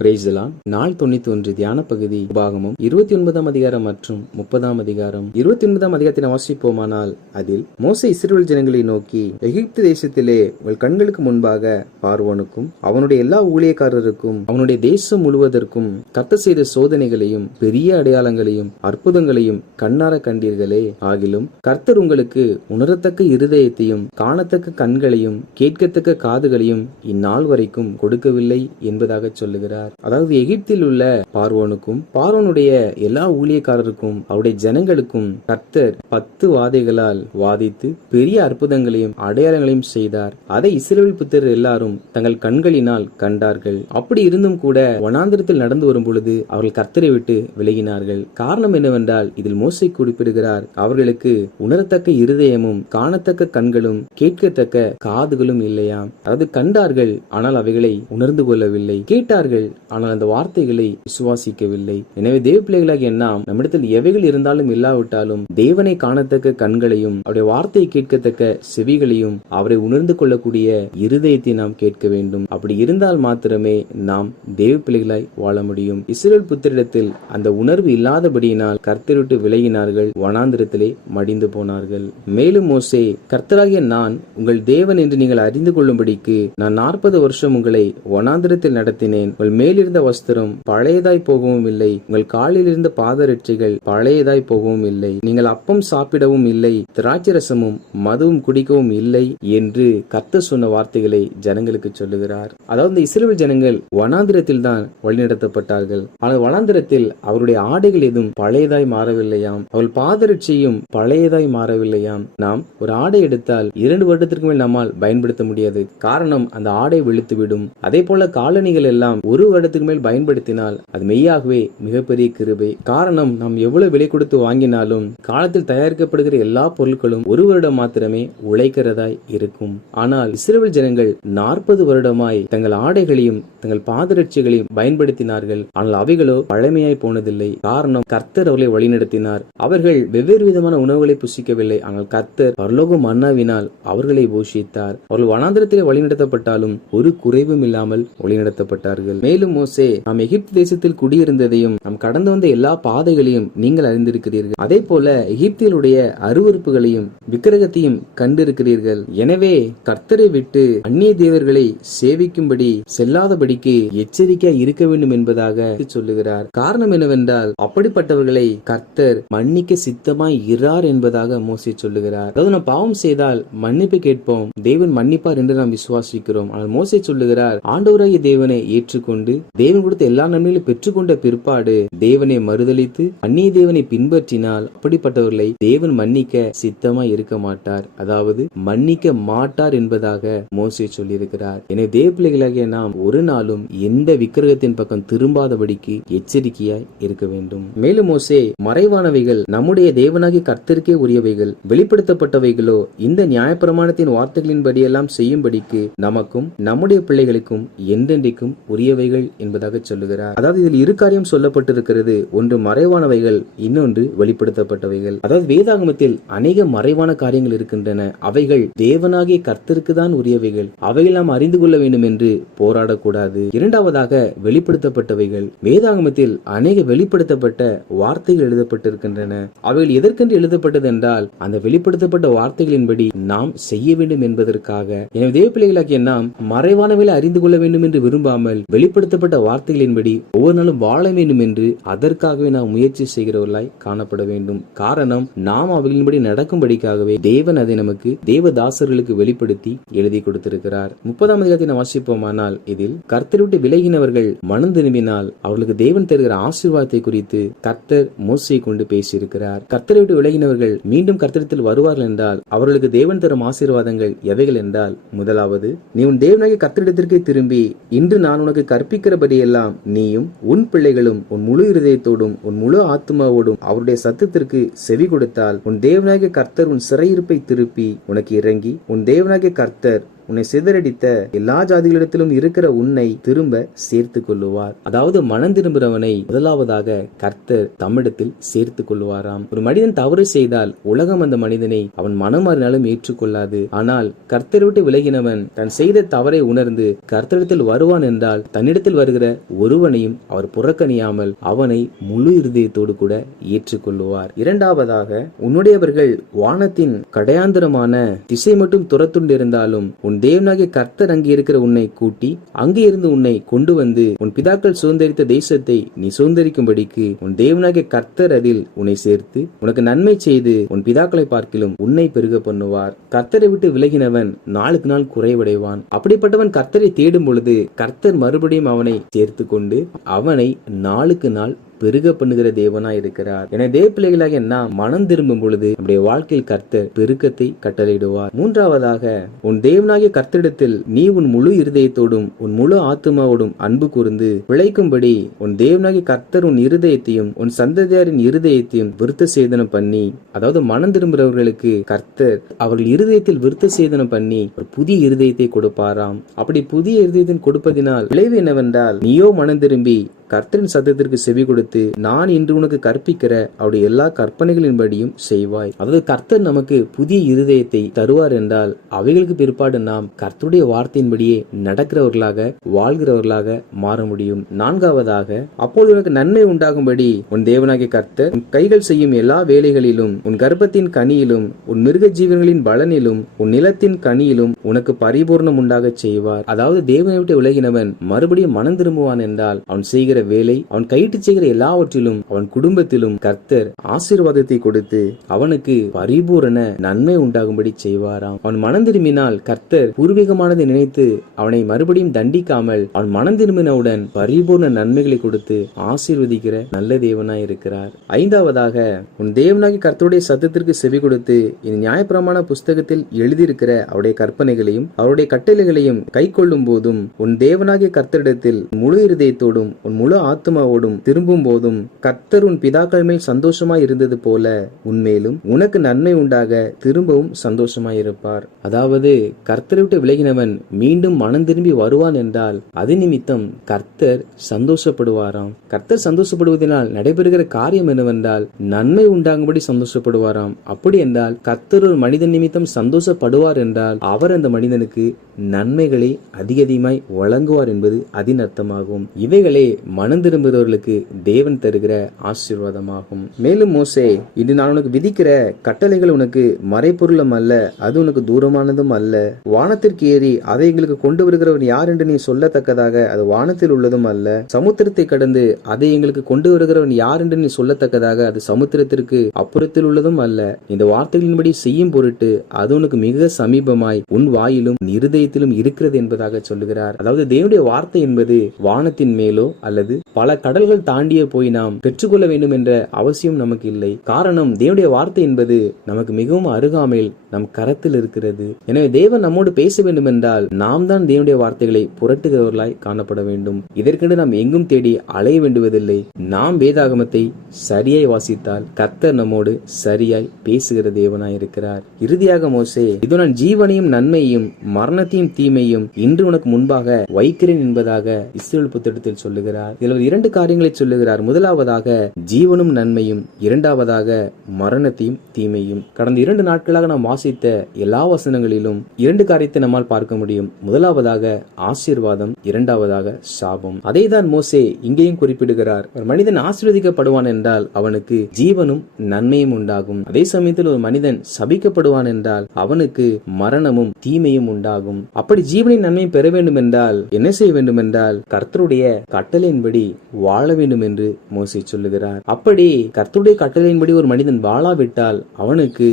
Praise the Lord. நாள் 91 தியான பகுதி உபாகமம் 29ஆம் அதிகாரம் மற்றும் 30ஆம் அதிகாரம். 29ஆம் அதிகாரத்தை வாசிப்போமானால், அதில் மோசே இஸ்ரவேல் ஜனங்களை நோக்கி, எகிப்து தேசத்திலே உங்கள் கண்களுக்கு முன்பாக பார்வோனுக்கும் அவனுடைய எல்லா ஊழியக்காரருக்கும் அவனுடைய தேசம் முழுவதற்கும் கர்த்தர் செய்த சோதனைகளையும் பெரிய அடையாளங்களையும் அற்புதங்களையும் கண்ணார கண்டீர்களே. ஆகிலும் கர்த்தர் உங்களுக்கு உணரத்தக்க இருதயத்தையும் காணத்தக்க கண்களையும் கேட்கத்தக்க காதுகளையும் இந்நாள் வரைக்கும் கொடுக்கவில்லை என்பதாக சொல்லுகிறார். அதாவது எகிப்தில் உள்ள பார்வோனுக்கும் பார்வோனுடைய எல்லா ஊழியக்காரருக்கும் அவருடைய ஜனங்களுக்கும் கர்த்தர் 10 வாதைகளால் வாதித்து பெரிய அற்புதங்களையும் அடையாளங்களையும் செய்தார். அதை இஸ்ரவேல் புத்திரர் எல்லாரும் தங்கள் கண்களினால் கண்டார்கள். அப்படி இருந்தும் கூட வனாந்திரத்தில் நடந்து வரும் பொழுது அவர்கள் கர்த்தரை விட்டு விலகினார்கள். காரணம் என்னவென்றால், இதில் மோசே குறிப்பிடுகிறார், அவர்களுக்கு உணரத்தக்க இருதயமும் காணத்தக்க கண்களும் கேட்கத்தக்க காதுகளும் இல்லையாம். அதாவது கண்டார்கள், ஆனால் அவைகளை உணர்ந்து கொள்ளவில்லை. கேட்டார்கள், ஆனால் அந்த வார்த்தைகளை விசுவாசிக்கவில்லை. எனவே தேவ பிள்ளைகளாகிய நாம் நம்மிடத்தில் எவைகள் இருந்தாலும் இல்லாவிட்டாலும் தேவனை காணத்தக்க கண்களையும் அவருடைய வார்த்தையை கேட்கத்தக்க செவிகளையும் அவரை உணர்ந்து கொள்ளக்கூடிய இருதயத்தை நாம் கேட்க வேண்டும். அப்படி இருந்தால் மாத்திரமே நாம் தேவ பிள்ளைகளாய் வாழ முடியும். இஸ்ரவேல் புத்திரிடத்தில் அந்த உணர்வு இல்லாதபடியினால் கர்த்தரை விட்டு விலகினார்கள், வனாந்திரத்திலே மடிந்து போனார்கள். மேலும் மோசே, கர்த்தராகிய நான் உங்கள் தேவன் என்று நீங்கள் அறிந்து கொள்ளும்படிக்கு நான் 40 வருஷம் உங்களை வனாந்திரத்தில் நடத்தினேன். உங்கள் மேலிருந்த வஸ்திரம் பழையதாய் போகவும் இல்லை, உங்கள் காலில் இருந்த பாதரட்சைகள் பழையதாய் போகவும் இல்லை, நீங்கள் அப்பம் சாப்பிடவும் இல்லை, திராட்சை ரசமும் மதுவும் குடிக்கவும் இல்லை என்று கர்த்தர் சொன்ன வார்த்தைகளை ஜனங்களுக்கு சொல்லுகிறார். அதாவது இஸ்ரவேல் ஜனங்கள் வனாந்திரத்தில் தான் வழிநடத்தப்பட்டார்கள். ஆனால் வனாந்திரத்தில் அவருடைய ஆடைகள் எதுவும் பழையதாய் மாறவில்லையாம், அவள் பாதரட்சையும் பழையதாய் மாறவில்லையாம். நாம் ஒரு ஆடை எடுத்தால் 2 வருடத்திற்கு மேல் நம்மால் பயன்படுத்த முடியாது. காரணம், அந்த ஆடை வெளுத்துவிடும். அதே போல காலணிகள் எல்லாம் 1 வருடத்துக்கு மேல் பயன்படுத்தினால் அது மெய்யாகவே மிகப்பெரிய கிருபை. காரணம், நாம் எவ்வளவு விலை கொடுத்து வாங்கினாலும் காலத்தில் தயாரிக்கப்படுகிற எல்லா பொருட்களும் 1 வருடம் மாத்திரமே உழைக்கிறதாய் இருக்கும். ஆனால் இஸ்ரவேல் ஜனங்கள் 40 வருடமாய் தங்கள் ஆடைகளையும் தங்கள் பாதரட்சிகளையும் பயன்படுத்தினார்கள். ஆனால் அவைகளோ பழமையாய் போனதில்லை. காரணம், கர்த்தர் அவர்களை வழிநடத்தினார். அவர்கள் வெவ்வேறு விதமான உணவுகளை புசிக்கவில்லை. ஆனால் கர்த்தர் பரலோக மன்னாவினால் அவர்களை போஷித்தார். அவர்கள் வனாந்திரத்திலே வழிநடத்தப்பட்டாலும் ஒரு குறைவும் இல்லாமல் வழிநடத்தப்பட்டார்கள். மேலும் மோசே, நாம் எகிப்து தேசத்தில் குடியிருந்ததையும் நாம் கடந்து வந்த எல்லா பாதைகளையும் நீங்கள் அறிந்திருக்கிறீர்கள். அதே போல எகிப்தியருடைய அருவருப்புகளையும் விக்கிரகத்தையும் கண்டிருக்கிறீர்கள். எனவே கர்த்தரை விட்டு அந்நிய தேவர்களை சேவிக்கும்படி செல்லாதபடிக்கு எச்சரிக்கையாக இருக்க வேண்டும் என்பதாக சொல்லுகிறார். காரணம் என்னவென்றால், அப்படிப்பட்டவர்களை கர்த்தர் மன்னிக்க சித்தமாய் இரார் என்பதாக மோசே சொல்லுகிறார். அதாவது நாம் பாவம் செய்தால் மன்னிப்பு கேட்போம், தேவன் மன்னிப்பார் என்று நாம் விசுவாசிக்கிறோம். ஆனால் மோசே சொல்லுகிறார், ஆண்டவராகிய தேவனை ஏற்றுக்கொண்டு தேவன் கொடுத்த எல்லா நன்மைகளையும் பெற்றுக்கொண்ட பிற்பாடு தேவனை மறுதலித்து அந்நிய தேவனை பின்பற்றினால் அப்படிப்பட்டவர்களை தேவன் மன்னிக்க சித்தமாய் இருக்க மாட்டார், அதாவது மன்னிக்க மாட்டார் என்பதாக மோசே சொல்லியிருக்கிறார். எனவே தேவ பிள்ளைகளாகிய நாம் ஒரு நாளும் எந்த விக்கிரகத்தின் பக்கம் திரும்பாதபடிக்கு எச்சரிக்கையாய் இருக்க வேண்டும். மேலும் மோசே, மறைவானவைகள் நம்முடைய தேவனாகிய கர்த்தருக்கே உரியவைகள், வெளிப்படுத்தப்பட்டவைகளோ இந்த நியாயப்பிரமாணத்தின் வார்த்தைகளின்படியெல்லாம் செய்யும்படிக்கு நமக்கும் நம்முடைய பிள்ளைகளுக்கும் என்றென்றைக்கும் உரியவைகள் என்பதாக சொல்லுகிறார். அதாவது இதில் 2 காரியம் சொல்லப்பட்டிருக்கிறது. ஒன்று மறைவானவைகள், இன்னொன்று வெளிப்படுத்தப்பட்டவைகள். அதாவது வேதாகமத்தில் அநேக மறைவான காரியங்கள் இருக்கின்றன. அவைகள் தேவனாகிய கர்த்தருக்கு தான் உரியவைகள். அவைகள் நாம் அறிந்து கொள்ள வேண்டும் என்று போராடக்கூடாது. இரண்டாவதாக வெளிப்படுத்தப்பட்டவைகள். வேதாகமத்தில் அநேக வெளிப்படுத்தப்பட்ட வார்த்தைகள் எழுதப்பட்டிருக்கின்றன. அவைகள் எதற்கென்று எழுதப்பட்டது என்றால், அந்த வெளிப்படுத்தப்பட்ட வார்த்தைகளின்படி நாம் செய்ய வேண்டும் என்பதற்காக. எனவே தேவ பிள்ளைகளாகிய நாம் மறைவானவைகளை அறிந்து கொள்ள வேண்டும் என்று விரும்பாமல் வெளிப்படுத்தப்பட்ட வார்த்தைகளின்படி ஒவ்வொரு நாளும் வாழ வேண்டும் என்று அதற்காகவே நாம் முயற்சி செய்கிறவர்களாய் காணப்பட வேண்டும். காரணம், நாம் அவைகளின்படி நடக்கும்படிக்காகவே தேவன் அதை நமக்கு தேவதாசர்களுக்கு வெளிப்படுத்தி எழுதி கொடுத்திருக்கிறார். 30ஆம் அதிகாரத்தை நாம் வாசிப்போமானால், இதில் கர்த்தரை விட்டு விலகினவர்கள் மனம் திரும்பினால் அவர்களுக்கு தேவன் தருகிற ஆசீர்வாதத்தை குறித்து கர்த்தர் மோசேயை கொண்டு பேசியிருக்கிறார். கர்த்தரை விட்டு விலகினவர்கள் மீண்டும் கர்த்தரிடத்தில் வருவார்கள் என்றால் அவர்களுக்கு தேவன் தரும் ஆசீர்வாதங்கள் எவைகள் என்றால், முதலாவது, நீ உன் தேவனாகிய கர்த்தரிடத்திற்கே திரும்பி இன்று நான் உனக்கு கற்பிக்கிறபடியெல்லாம் நீயும் உன் பிள்ளைகளும் உன் முழு இருதயத்தோடும் உன் முழு ஆத்மாவோடும் அவருடைய சத்தத்திற்கு செவி கொடுத்தால் உன் தேவனாகிய கர்த்தர் உன் சிறையிருப்பை திருப்பி உனக்கு இறங்கி உன் தேவனாகிய கர்த்தர் உன்னை சிதறடித்த எல்லா ஜாதிகளிடத்திலும் இருக்கிற உன்னை திரும்ப சேர்த்து கொள்ளுவார். அதாவது மனம் திரும்புகிறவனை முதலாவதாக கர்த்தர் தம்மிடத்தில் சேர்த்து கொள்வாராம். ஒரு மனிதன் தவறு செய்தால் உலகம் அந்த மனிதனை அவன் மனமாறினாலும் ஏற்றுக்கொள்ளாது. ஆனால் கர்த்தரை விட்டு விலகினவன் தான் செய்த தவறை உணர்ந்து கர்த்தரிடத்தில் வருவான் என்றால் தன்னிடத்தில் வருகிற ஒருவனையும் அவர் புறக்கணியாமல் அவனை முழு இருதயத்தோடு கூட ஏற்றுக்கொள்ளுவார். இரண்டாவதாக, உன்னுடையவர்கள் வானத்தின் கடையாந்திரமான திசை மட்டும் துரத்துண்டிருந்தாலும் உன் தேவனாகிய கர்த்தர் அங்கே இருக்கிற உன்னை கூட்டி அங்கே இருந்து உன்னை கொண்டு வந்து உன் பிதாக்கள் சுதந்தரித்த தேசத்தை நீ சுதந்தரிக்கும்படிக்கு உன் தேவனாகிய கர்த்தர் அதில் உன்னை சேர்த்து உனக்கு நன்மை செய்து உன் பிதாக்களை பார்க்கிலும் உன்னை பெருக பண்ணுவார். கர்த்தரை விட்டு விலகினவன் நாளுக்கு நாள் குறைவடைவான். அப்படிப்பட்டவன் கர்த்தரை தேடும் பொழுது கர்த்தர் மறுபடியும் அவனை சேர்த்து கொண்டு அவனை நாளுக்கு நாள் பெருக பண்ணுகிற தேவனா இருக்கிறார். என தேவ பிள்ளைகளாக நாம் மனம் திரும்பும் பொழுது நம்முடைய வாழ்க்கையில் கர்த்தர் பெருக்கத்தை கட்டளையிடுவார். மூன்றாவதாக, உன் தேவனாகிய கர்த்தரிடத்தில் நீ உன் முழு இருதயத்தோடும் உன் முழு ஆத்துமாவோடும் அன்பு கூர்ந்து பிழைக்கும்படி உன் தேவனாகிய கர்த்தர் உன் இருதயத்தையும் உன் சந்ததியாரின் இருதயத்தையும் விருத்த சேதனம் பண்ணி, அதாவது மனம் திரும்புகிறவர்களுக்கு கர்த்தர் அவர்கள் இருதயத்தில் விருத்த சேதனம் பண்ணி ஒரு புதிய இருதயத்தை கொடுப்பாராம். அப்படி புதிய இருதயத்தின் கொடுப்பதினால் விளைவு என்னவென்றால், நீயோ மனம் திரும்பி கர்த்தரின் சத்தத்திற்கு செவி கொடுத்து நான் இன்று உனக்கு கற்பிக்கிற அவருடைய எல்லா கற்பனைகளின்படியும் செய்வாய். அதாவது கர்த்தர் நமக்கு புதிய இருதயத்தை தருவார் என்றால் அவைகளுக்கு பிற்பாடு நாம் கர்த்தருடைய வார்த்தையின்படியே நடக்கிறவர்களாக வாழ்கிறவர்களாக மாற முடியும். நான்காவதாக, அப்போது உனக்கு நன்மை உண்டாகும்படி உன் தேவனாகிய கர்த்தர் உன் கைகள் செய்யும் எல்லா வேலைகளிலும் உன் கர்ப்பத்தின் கனியிலும் உன் மிருக ஜீவன்களின் பலனிலும் உன் நிலத்தின் கனியிலும் உனக்கு பரிபூர்ணம் உண்டாக செய்வார். அதாவது தேவனை விட்டு விலகினவன் மறுபடியும் மனம் திரும்புவான் என்றால் அவன் செய்கிற வேலை, அவன் கையிட்டு செய்கிற எல்லாவற்றிலும் அவன் குடும்பத்திலும் கர்த்தர் ஆசீர்வாதத்தை கொடுத்து அவனுக்கு பரிபூரண நன்மை உண்டாகும்படி செய்வாராம். அவன் மனம் திரும்பினால் கர்த்தர் பூர்வீகமானதை நினைத்து அவனை மறுபடியும் தண்டிக்காமல் அவன் மனம் திரும்பினவுடன் பரிபூர்ண நன்மைகளை கொடுத்து ஆசீர்வதிக்கிற நல்ல தேவனாய் இருக்கிறார். ஐந்தாவதாக, உன் தேவனாகிய கர்த்தருடைய சத்தத்திற்கு செவி கொடுத்து இந்த நியாயப்பிரமாண புஸ்தகத்தில் எழுதியிருக்கிற அவருடைய கற்பனைகளையும் அவருடைய கட்டளைகளையும் கை கொள்ளும் போதும் உன் தேவனாகிய கர்த்தரிடத்தில் முழு இருதயத்தோடும் உன் முழு ஆத்மாவோடும் திரும்பும் போதும் கர்த்தர் உன் பிதாக்கள் மேல் சந்தோஷமாய் இருந்தது போல உன்மேலும் உனக்கு நன்மை உண்டாக திரும்பவும் சந்தோஷமாய் இருப்பார். அதாவது கர்த்தரை விட்டு விலகினவன் மீண்டும் மனம் திரும்பி வருவான் என்றால் அது நிமித்தம் கர்த்தர் சந்தோஷப்படுவாராம். கர்த்தர் சந்தோஷப்படுவதனால் நடைபெறுகிற காரியம் என்னவென்றால் நன்மை உண்டாகும்படி சந்தோஷப்படுவாராம். அப்படி என்றால் கர்த்தர் ஒரு மனிதன் நிமித்தம் சந்தோஷப்படுவார் என்றால் அவர் அந்த மனிதனுக்கு நன்மைகளை அதிகமாய் வழங்குவார் என்பது அதன் அர்த்தமாகும். இவைகளே மனம் திரும்புகிறவர்களுக்கு தேவன் தருகிற ஆசீர்வாதமாகும். மேலும் மோசே, இன்று நான் உனக்கு விதிக்கிற கட்டளைகள் உனக்கு மறைபொருளும் அல்ல, அது உனக்கு தூரமானதும் அல்ல. வானத்திற்கு ஏறி அதை எங்களுக்கு கொண்டு வருகிறவன் யார் என்று நீ சொல்லத்தக்கதாக அது வானத்தில் உள்ளதும் அல்ல. சமுத்திரத்தை கடந்து அதை எங்களுக்கு கொண்டு வருகிறவன் யார் என்று நீ சொல்லத்தக்கதாக அது சமுத்திரத்திற்கு அப்புறத்தில் உள்ளதும் அல்ல. இந்த வார்த்தைகளின்படி செய்யும் பொருட்டு அது உனக்கு மிக சமீபமாய் உன் வாயிலும் இருதயத்திலும் இருக்கிறது என்பதாக சொல்லுகிறார். அதாவது தேவனுடைய வார்த்தை என்பது வானத்தின் மேலோ அல்லது பல கடல்கள் தாண்டிய போய் நாம் பெற்றுக்கொள்ள வேண்டும் என்ற அவசியம் நமக்கு இல்லை. காரணம், தேவனுடைய வார்த்தை என்பது நமக்கு மிகவும் அருகாமையில் நம் கரத்தில் இருக்கிறது. எனவே தேவன் நம்மோடு பேச வேண்டும் என்றால் நாம் தான் தேவனுடைய வார்த்தைகளை புரட்டுகிறவர்களாய் காணப்பட வேண்டும். இதற்கென்று நாம் எங்கும் தேடி அலைய வேண்டுவதில்லை. நாம் வேதாகமத்தை சரியாய் வாசித்தால் கர்த்தர் நம்மோடு சரியாய் பேசுகிற தேவனாய் இருக்கிறார். இறுதியாக மோசே, இதோ நான் ஜீவனையும் நன்மையையும் மரணத்தையும் தீமையும் இன்று உனக்கு முன்பாக வைக்கிறேன் என்பதாக இஸ்ரவேல் புத்தகத்தில் சொல்லுகிறார். இதில் இரண்டு காரியங்களை சொல்லுகிறார். முதலாவதாக ஜீவனும் நன்மையும், இரண்டாவதாக மரணத்தையும் தீமையும். கடந்த 2 நாட்களாக நாம் வாசித்த எல்லா வசனங்களிலும் 2 காரியத்தை நம்மால் பார்க்க முடியும். முதலாவதாக ஆசீர்வாதம், இரண்டாவதாக சாபம். அதை தான் மோசே இங்கேயும் குறிப்பிடுகிறார். ஒரு மனிதன் ஆசீர்வதிக்கப்படுவான் என்றால் அவனுக்கு ஜீவனும் நன்மையும் உண்டாகும். அதே சமயத்தில் ஒரு மனிதன் சபிக்கப்படுவான் என்றால் அவனுக்கு மரணமும் தீமையும் உண்டாகும். அப்படி ஜீவனின் நன்மையை பெற வேண்டும் என்றால் என்ன செய்ய வேண்டும் என்றால் கர்த்தருடைய கட்டளையின்படி வாழ வேண்டும் என்று மோசே சொல்லுகிறார். அப்படி கர்த்தருடைய கட்டளையின்படி ஒரு மனிதன் வாழாவிட்டால் அவனுக்கு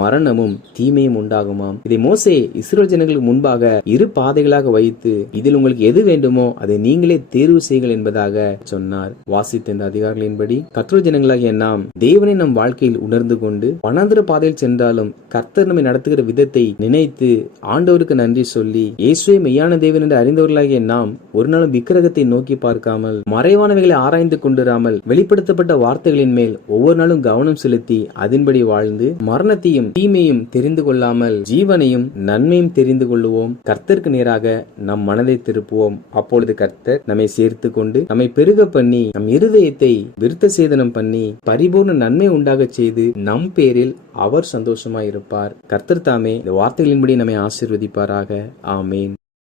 மரணமும் தீமையும் உண்டாகுமாம். இதை மோசே இஸ்ரவேல் ஜனங்களுக்கு முன்பாக 2 பாதைகளாக வைத்து இதில் உங்களுக்கு எது வேண்டுமோ அதை நீங்களே தேர்வு செய்யுங்கள் என்பதாக சொன்னார். வாசித்த இந்த அதிகாரங்களின்படி கர்த்தருடைய ஜனங்களாகிய நாம் தேவனை நம் வாழ்க்கையில் உணர்ந்து கொண்டு வனாந்திர பாதையில் சென்றாலும் கர்த்தர் நம்மை நடத்துகிற விதத்தை நினைத்து ஆண்டவருக்கு நன்றி சொல்லி இயேசுவே மெய்யான தேவன் என்று அறிந்தவர்களாகிய நாம் ஒரு நாளும் விக்கிரகத்தை நோக்கி பார்க்காமல், மறைவானவைகளை ஆராய்ந்து கொண்டிராமல், வெளிப்படுத்தப்பட்ட வார்த்தைகளின் மேல் ஒவ்வொரு நாளும் கவனம் செலுத்தி அதன்படி வாழ்ந்து, மரணத்தையும் தீமையும் தெரிந்து கொள்ளாமல் ஜீவனையும் நன்மையும் தெரிந்து கொள்ளுவோம். கர்த்தருக்கு நேராக நம் மனதை திருப்புவோம். அப்பொழுது கர்த்தர் நம்மை சேர்த்து கொண்டு, நம்மை பெருக பண்ணி, நம் இருதயத்தை விருத்த சேதனம் பண்ணி, பரிபூர்ண நன்மை உண்டாக செய்து, நம் பேரில் அவர் சந்தோஷமாய் இருப்பார். கர்த்தர் தாமே இந்த வார்த்தைகளின்படி நம்மை ஆசீர்வதிப்பாராக. ஆமேன்.